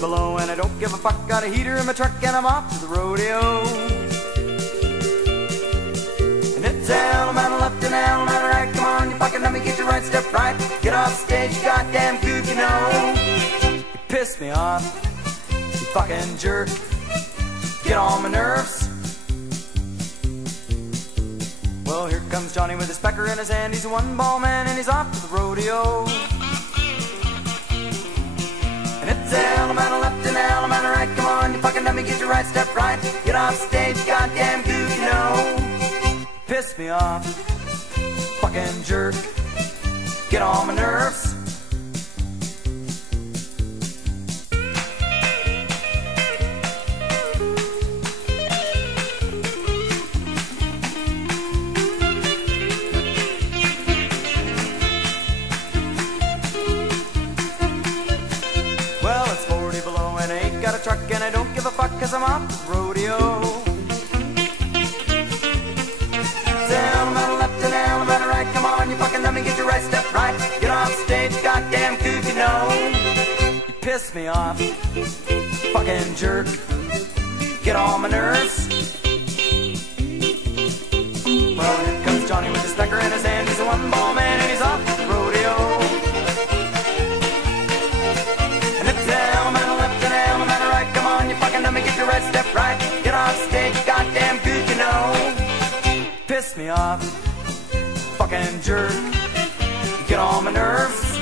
below and I don't give a fuck. Got a heater in my truck and I'm off to the rodeo. And it's hell, man, left and hell, man, right. Come on, you fucking let me get your right step right. Get off stage, you goddamn kook, you know. You piss me off, you fucking jerk. Get on my nerves. Well, here comes Johnny with his pecker in his hand. He's a one-ball man and he's off to the rodeo. And it's hell, man, left and hell, man, right. Come on, you fucking let me get your right step right. Get off stage, goddamn goose, you know. Piss me off, fucking jerk. Get on my nerves. Truck and I don't give a fuck cause I'm off the rodeo. Down, man, left and down, man, right. Come on, you fucking let me get your right step right. Get off stage, goddamn kook, you know. You piss me off, fucking jerk. Get on my nerves. Well, here comes Johnny with his pecker in his hand. He's a one-ball man and he's off the rodeo. And it's down, man, left and down, man, right. Come on, you fucking let me get your right step right. Get off stage, goddamn good, you know. Piss me off, fucking jerk. Get on my nerves.